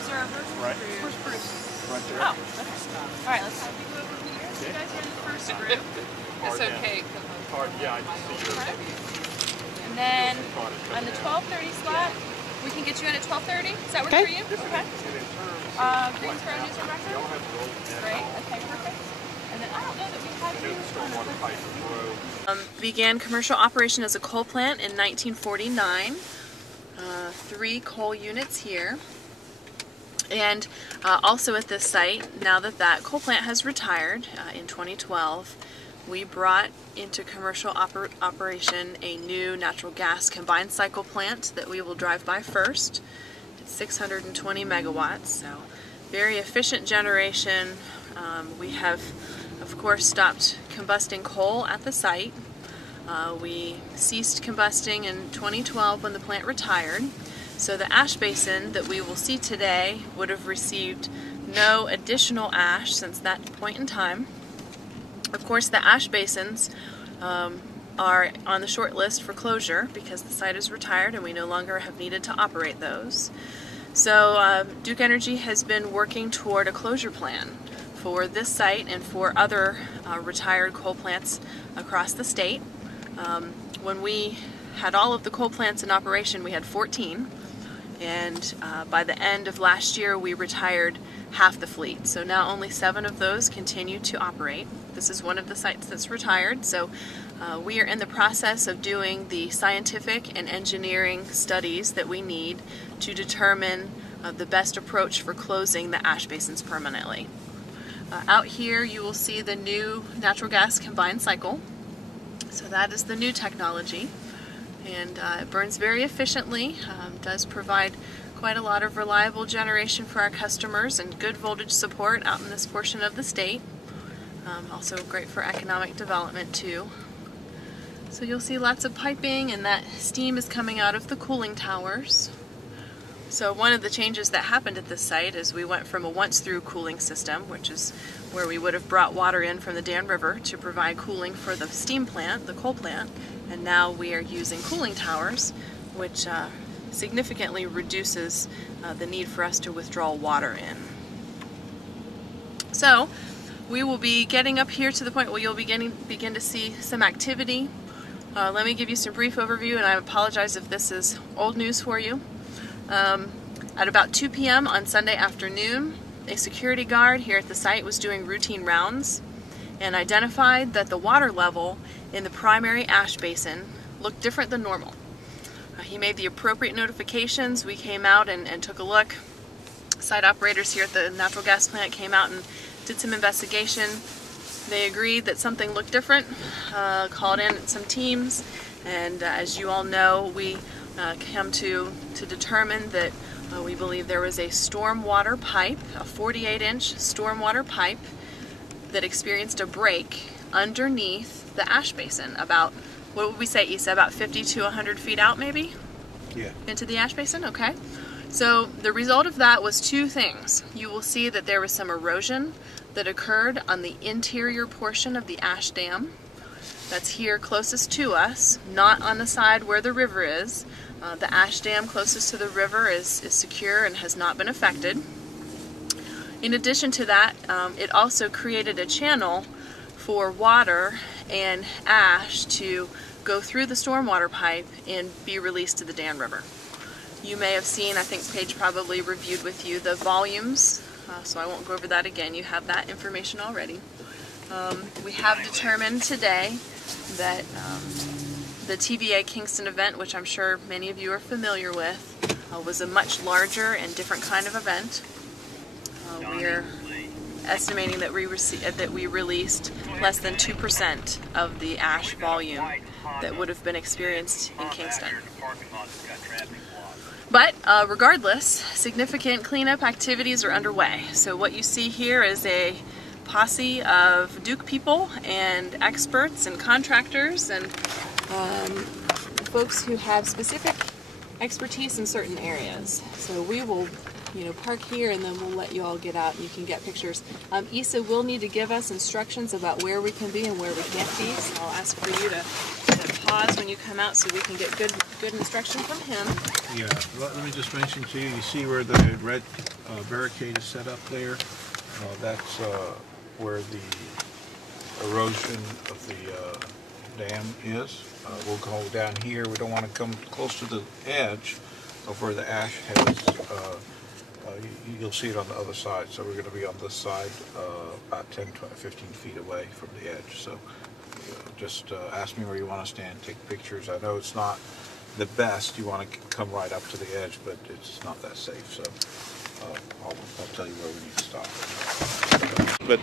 observer. Right. Where's Bruce? Right there. Oh, okay. All right, let's have you go over here. So you guys are in the first group. It's okay. Hard, yeah, I can see yours. And then on the 12:30 slot, we can get you in at 12:30. Does that work for you? Okay. Greensboro News and Record? Great. Okay, perfect. And then I don't know that we have you. Began commercial operation as a coal plant in 1949. 3 coal units here. And also at this site, now that that coal plant has retired in 2012, we brought into commercial operation a new natural gas combined cycle plant that we will drive by first. It's 620 megawatts, so very efficient generation. We have, of course, stopped combusting coal at the site. We ceased combusting in 2012 when the plant retired. So the ash basin that we will see today would have received no additional ash since that point in time. Of course, the ash basins are on the short list for closure because the site is retired and we no longer have needed to operate those. So Duke Energy has been working toward a closure plan for this site and for other retired coal plants across the state. When we had all of the coal plants in operation, we had 14. And by the end of last year, we retired half the fleet. So now only 7 of those continue to operate. This is one of the sites that's retired. So we are in the process of doing the scientific and engineering studies that we need to determine the best approach for closing the ash basins permanently. Out here you will see the new natural gas combined cycle. So that is the new technology. And it burns very efficiently, does provide quite a lot of reliable generation for our customers and good voltage support out in this portion of the state. Also great for economic development too. So you'll see lots of piping, and that steam is coming out of the cooling towers. So one of the changes that happened at this site is we went from a once-through cooling system, which is where we would have brought water in from the Dan River to provide cooling for the steam plant, the coal plant, and now we are using cooling towers, which significantly reduces the need for us to withdraw water in. So we will be getting up here to the point where you'll begin to see some activity. Let me give you some brief overview, and I apologize if this is old news for you. At about 2 p.m. on Sunday afternoon, a security guard here at the site was doing routine rounds and identified that the water level in the primary ash basin looked different than normal. He made the appropriate notifications. We came out and took a look. Site operators here at the natural gas plant came out and did some investigation. They agreed that something looked different, called in some teams, and as you all know, we come to determine that we believe there was a stormwater pipe, a 48-inch stormwater pipe that experienced a break underneath the ash basin, about, what would we say, Issa, about 50 to 100 feet out maybe? Yeah. Into the ash basin? Okay. So the result of that was 2 things. You will see that there was some erosion that occurred on the interior portion of the ash dam. That's here closest to us, not on the side where the river is. The ash dam closest to the river is secure and has not been affected. In addition to that, it also created a channel for water and ash to go through the stormwater pipe and be released to the Dan River. You may have seen, I think Paige probably reviewed with you the volumes, so I won't go over that again. You have that information already. We have determined today that the TVA Kingston event, which I'm sure many of you are familiar with, was a much larger and different kind of event. We're estimating that we released less than 2% of the ash volume that would have been experienced in Kingston. But regardless, significant cleanup activities are underway. So what you see here is a posse of Duke people and experts and contractors and folks who have specific expertise in certain areas. So we will, park here, and then we'll let you all get out and you can get pictures. Issa will need to give us instructions about where we can be and where we can't be, so I'll ask for you to pause when you come out so we can get good instruction from him. Yeah, let me just mention to you, you see where the red barricade is set up there? That's where the erosion of the dam is. We'll go down here. We don't want to come close to the edge of where the ash has. You'll see it on the other side. So we're going to be on this side about 10, 20, 15 feet away from the edge. So just ask me where you want to stand, take pictures. I know it's not the best. You want to come right up to the edge, but it's not that safe. So I'll tell you where we need to stop. But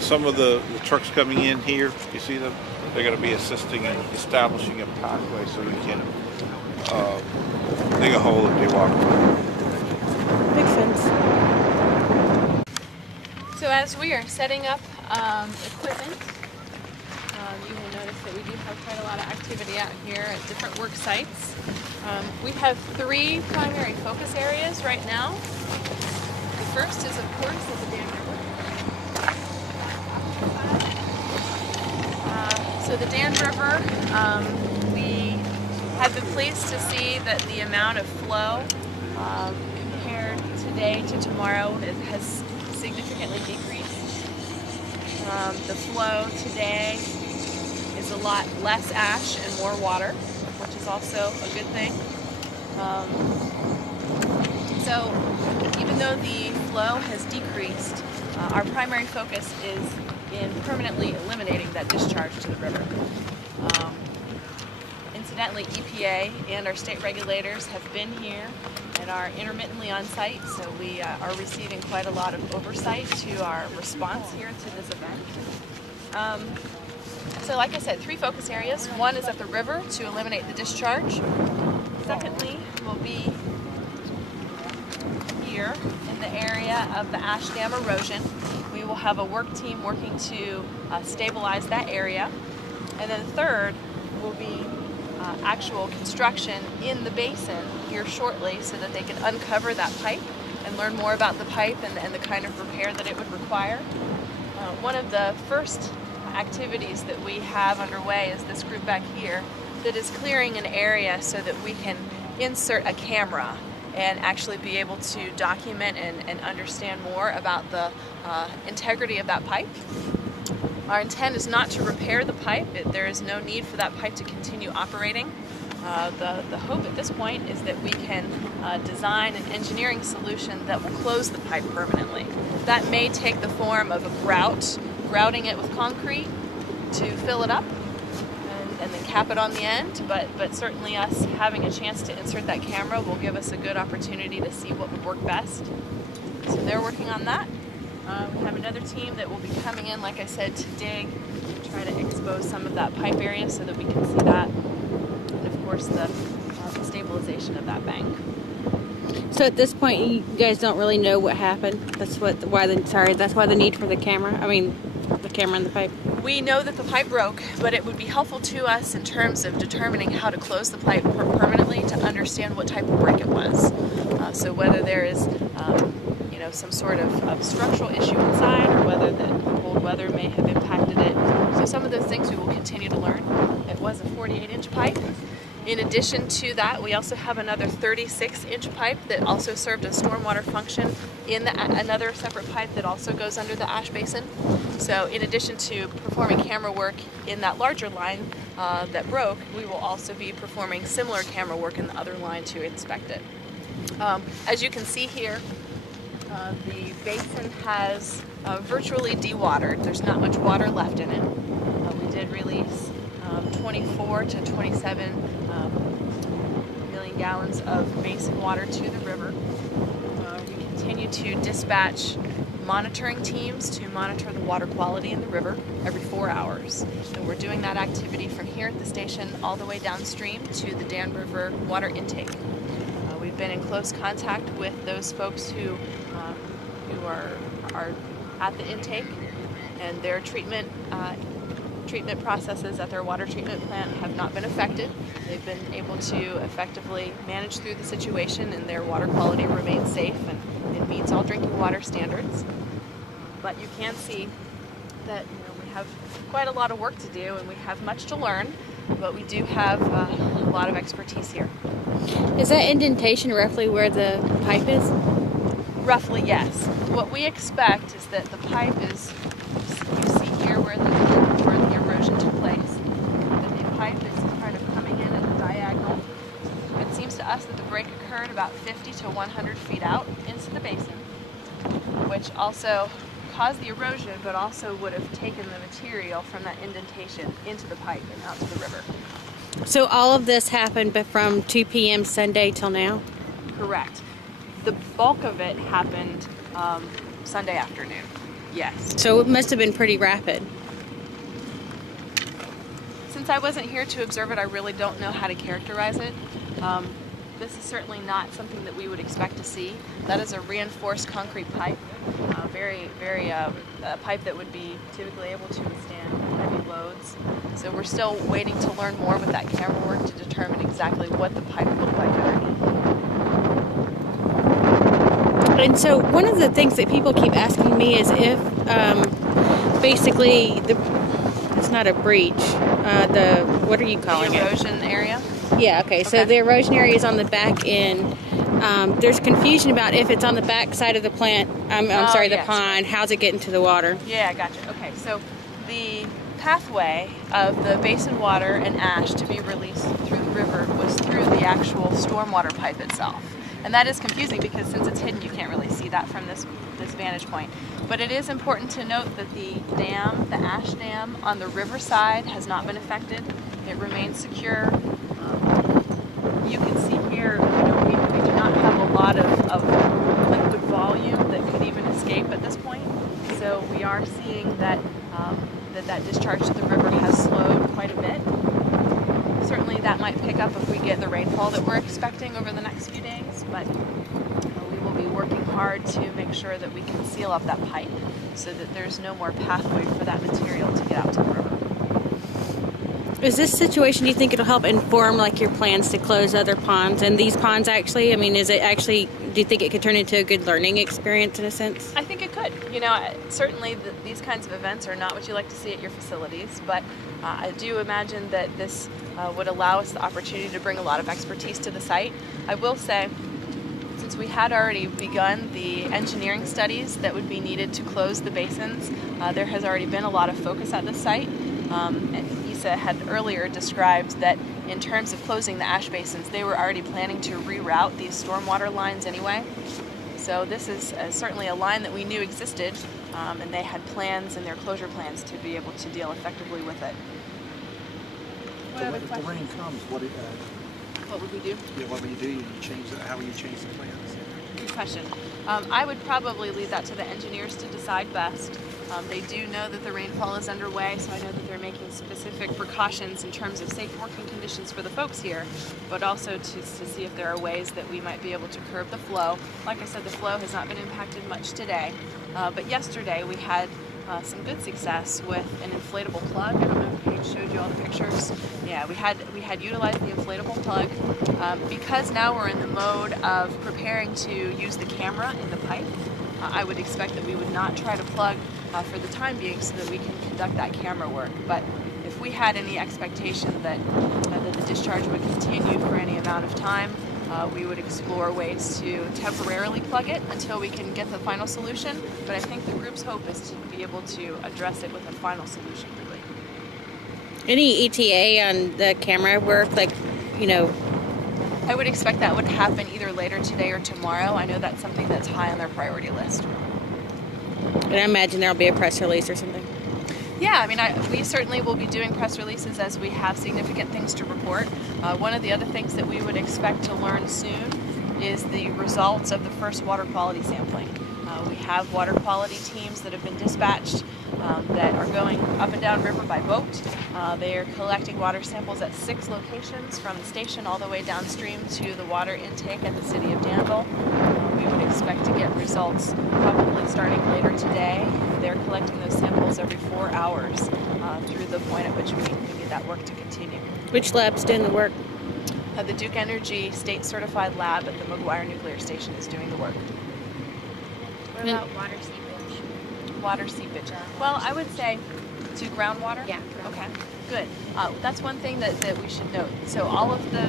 some of the trucks coming in here, you see them? They're going to be assisting in establishing a pathway so you can dig a hole and de-water. Makes sense. So as we are setting up equipment, you will notice that we do have quite a lot of activity out here at different work sites. We have 3 primary focus areas right now. The first is, of course, the dam river. So the Dan River, we have been pleased to see that the amount of flow compared today to tomorrow has significantly decreased. The flow today is a lot less ash and more water, which is also a good thing. So even though the flow has decreased, our primary focus is in permanently eliminating that discharge to the river. Incidentally, EPA and our state regulators have been here and are intermittently on site, so we are receiving quite a lot of oversight to our response here to this event. So like I said, 3 focus areas. One is at the river to eliminate the discharge. Secondly, will be here in the area of the ash dam erosion. We will have a work team working to stabilize that area. And then third will be actual construction in the basin here shortly so that they can uncover that pipe and learn more about the pipe and the kind of repair that it would require. One of the first activities that we have underway is this group back here that is clearing an area so that we can insert a camera and actually be able to document and understand more about the integrity of that pipe. Our intent is not to repair the pipe. There is no need for that pipe to continue operating. The hope at this point is that we can design an engineering solution that will close the pipe permanently. That may take the form of a grouting it with concrete to fill it up and then cap it on the end, but certainly us having a chance to insert that camera will give us a good opportunity to see what would work best. So they're working on that. We have another team that will be coming in, like I said, to dig, to try to expose some of that pipe area so that we can see that, and of course the stabilization of that bank. So at this point, you guys don't really know what happened. That's why the need for the camera. I mean, the camera and the pipe. We know that the pipe broke, but it would be helpful to us in terms of determining how to close the pipe permanently to understand what type of break it was. So whether there is some sort of structural issue inside, or whether the cold weather may have impacted it. So some of those things we will continue to learn. It was a 48-inch pipe. In addition to that, we also have another 36-inch pipe that also served a stormwater function in another separate pipe that also goes under the ash basin. So in addition to performing camera work in that larger line that broke, we will also be performing similar camera work in the other line to inspect it. As you can see here, the basin has virtually dewatered. There's not much water left in it. We did release 24 to 27 million gallons of basin water to the river. We continue to dispatch monitoring teams to monitor the water quality in the river every 4 hours. And we're doing that activity from here at the station all the way downstream to the Dan River water intake. We've been in close contact with those folks who are at the intake, and their treatment processes at their water treatment plant have not been affected. They've been able to effectively manage through the situation, and their water quality remains safe and it meets all drinking water standards. But you can see that we have quite a lot of work to do, and we have much to learn. but we do have a lot of expertise here. Is that indentation roughly where the pipe is? Roughly, yes. What we expect is that the pipe is, you see here where the erosion took place, that the pipe is kind of coming in at a diagonal. It seems to us that the break occurred about 50 to 100 feet out into the basin, which also caused the erosion, but also would have taken the material from that indentation into the pipe and out to the river. So all of this happened from 2 p.m. Sunday till now? Correct. The bulk of it happened Sunday afternoon, yes. So it must have been pretty rapid. Since I wasn't here to observe it, I really don't know how to characterize it. This is certainly not something that we would expect to see. That is a reinforced concrete pipe, a pipe that would be typically able to withstand heavy loads. So we're still waiting to learn more with that camera work to determine exactly what the pipe looked like underneath. And so one of the things that people keep asking me is if basically it's not a breach, what are you calling it? The erosion area? Yeah, okay. So the erosion area is on the back end. There's confusion about if it's on the back side of the plant, the pond, how's it getting to the water? Yeah, gotcha. Okay, so the pathway of the basin water and ash to be released through the river was through the actual stormwater pipe itself. And that is confusing because since it's hidden, you can't really see that from this vantage point. But it is important to note that the dam, the ash dam on the river side has not been affected. It remains secure. You can see here, we do not have a lot of liquid volume that could even escape at this point. So we are seeing that that discharge to the river has slowed quite a bit. Certainly that might pick up if we get the rainfall that we're expecting over the next few days, but we will be working hard to make sure that we can seal up that pipe so that there's no more pathway for that material to get out to the river. Is this situation, do you think it'll help inform like your plans to close other ponds? And these ponds actually, I mean, is it actually, do you think it could turn into a good learning experience in a sense? I think it could. Certainly these kinds of events are not what you like to see at your facilities, but I do imagine that this would allow us the opportunity to bring a lot of expertise to the site. I will say, since we had already begun the engineering studies that would be needed to close the basins, there has already been a lot of focus at the site. Isa had earlier described that in terms of closing the ash basins, they were already planning to reroute these stormwater lines anyway. So this is certainly a line that we knew existed, and they had plans in their closure plans to be able to deal effectively with it. If the rain comes, what would we do? Yeah, what would you do? You change that. How would you change the plans? Good question. I would probably leave that to the engineers to decide best. They do know that the rainfall is underway, so I know that they're making specific precautions in terms of safe working conditions for the folks here, but also to see if there are ways that we might be able to curb the flow. Like I said, the flow has not been impacted much today, but yesterday we had some good success with an inflatable plug. I don't know if Paige showed you all the pictures. Yeah, we had utilized the inflatable plug. Because now we're in the mode of preparing to use the camera in the pipe, I would expect that we would not try to plug for the time being so that we can conduct that camera work. But if we had any expectation that the discharge would continue for any amount of time, we would explore ways to temporarily plug it until we can get the final solution. But I think the group's hope is to be able to address it with a final solution, really. Any ETA on the camera work, I would expect that would happen either later today or tomorrow. I know that's something that's high on their priority list. And I imagine there'll be a press release or something. Yeah, I mean, we certainly will be doing press releases as we have significant things to report. One of the other things that we would expect to learn soon is the results of the first water quality sampling. We have water quality teams that have been dispatched that are going up and down river by boat. They are collecting water samples at 6 locations from the station all the way downstream to the water intake at the city of Danville. We would expect to get results probably starting later today. They're collecting those samples every 4 hours through the point at which we need that work to continue. Which lab's doing the work? The Duke Energy State Certified Lab at the McGuire Nuclear Station is doing the work. What about water seepage? Water seepage. Well, I would say To groundwater? Yeah. Okay, good. That's one thing that we should note. So all of the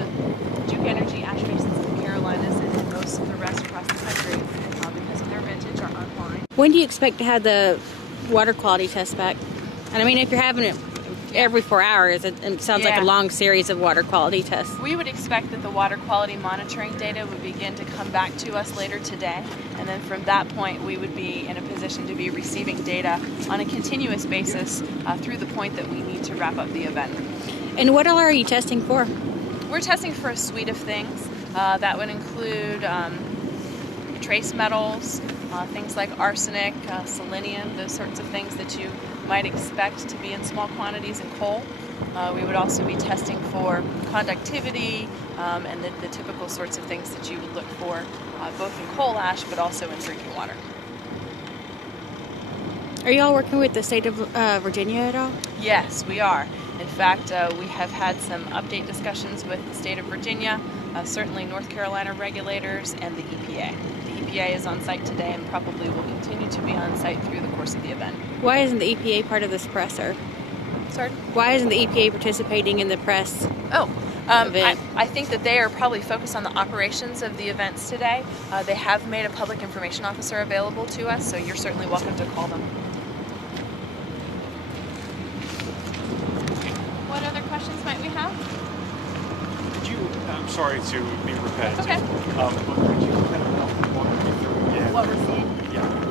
Duke Energy ash basins in the Carolinas and most of the rest across the country, because of their vintage, are online. When do you expect to have the water quality test back? And I mean, if you're having it every 4 hours, it sounds like a long series of water quality tests. We would expect that the water quality monitoring data would begin to come back to us later today, and then from that point we would be in a position to be receiving data on a continuous basis through the point that we need to wrap up the event. And what all are you testing for? We're testing for a suite of things. That would include trace metals, things like arsenic, selenium, those sorts of things that you might expect to be in small quantities in coal. We would also be testing for conductivity and the typical sorts of things that you would look for both in coal ash but also in drinking water. Are you all working with the state of Virginia at all? Yes, we are. In fact, we have had some update discussions with the state of Virginia, certainly North Carolina regulators, and the EPA. The EPA is on site today and probably will continue to be on site through the course of the event. Why isn't the EPA part of this presser? Sorry? Why isn't the EPA participating in the press? I think that they are probably focused on the operations of the events today. They have made a public information officer available to us, so you're certainly welcome to call them. What other questions might we have? Could you, I'm sorry to be repetitive. Okay. But could you kind of walk me through again? What we're seeing? Yeah.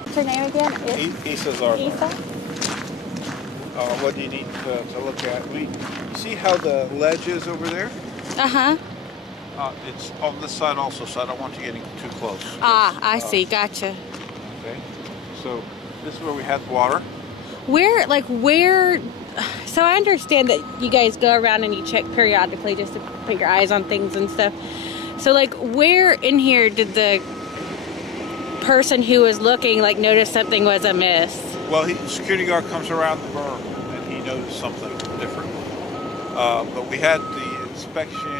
What's her name again? Issa's our. Issa? What do you need to look at? You see how the ledge is over there? Uh-huh. It's on this side also, so I don't want you getting too close. I see. Gotcha. Okay. So this is where we had water. Where, so I understand that you guys go around and you check periodically just to put your eyes on things and stuff. So, where in here did the person who was looking, notice something was amiss? Well, the security guard comes around the berm and he noticed something different. But we had the inspection.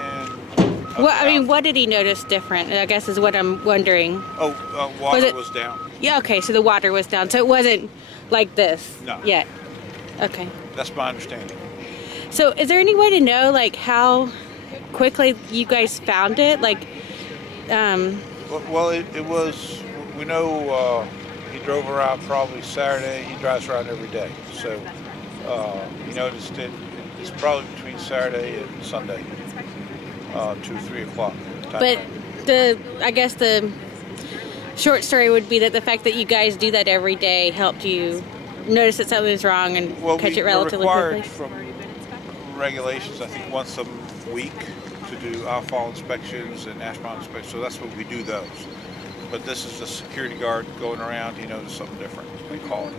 What did he notice different? I guess is what I'm wondering. Water was down. Yeah, okay, so the water was down. So it wasn't like this yet. Okay. That's my understanding. So is there any way to know, how quickly you guys found it? Well, it was, we know he drove around probably Saturday. He drives around every day. So he noticed it. It's probably between Saturday and Sunday, 2, 3 o'clock. But I guess the short story would be that the fact that you guys do that every day helped you notice that something was wrong and catch it relatively we're required quickly. from regulations, I think, once a week to do outfall inspections and ash pond inspections. So that's what we do those. But this is the security guard going around. He noticed something different. We call it.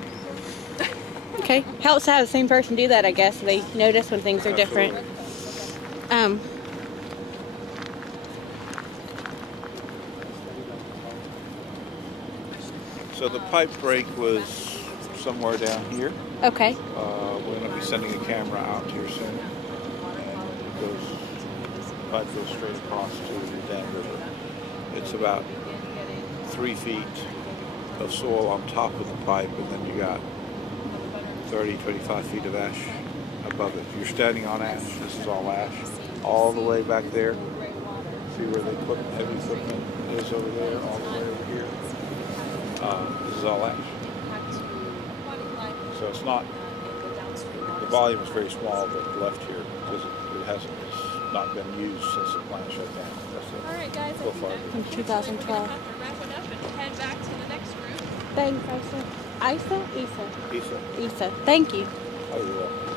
Okay. Helps to have the same person do that, I guess. They notice when things are different. So the pipe break was somewhere down here. Okay. We're going to be sending a camera out here soon. And the pipe goes straight across to the Dan River. It's about 3 feet of soil on top of the pipe, and then you got 30, 25 feet of ash above it. You're standing on ash. This is all ash. All the way back there. See where they put heavy equipment is over there, all the way over here. This is all ash. So it's not, the volume is very small, but left here because it hasn't, it's not been used since the plant shut down. All right, guys. Go far. From 2012. We're gonna have to wrap it up and head back to the next group. Thanks, Isa. Isa? Isa. Isa. Isa. Thank you. Oh, you're welcome.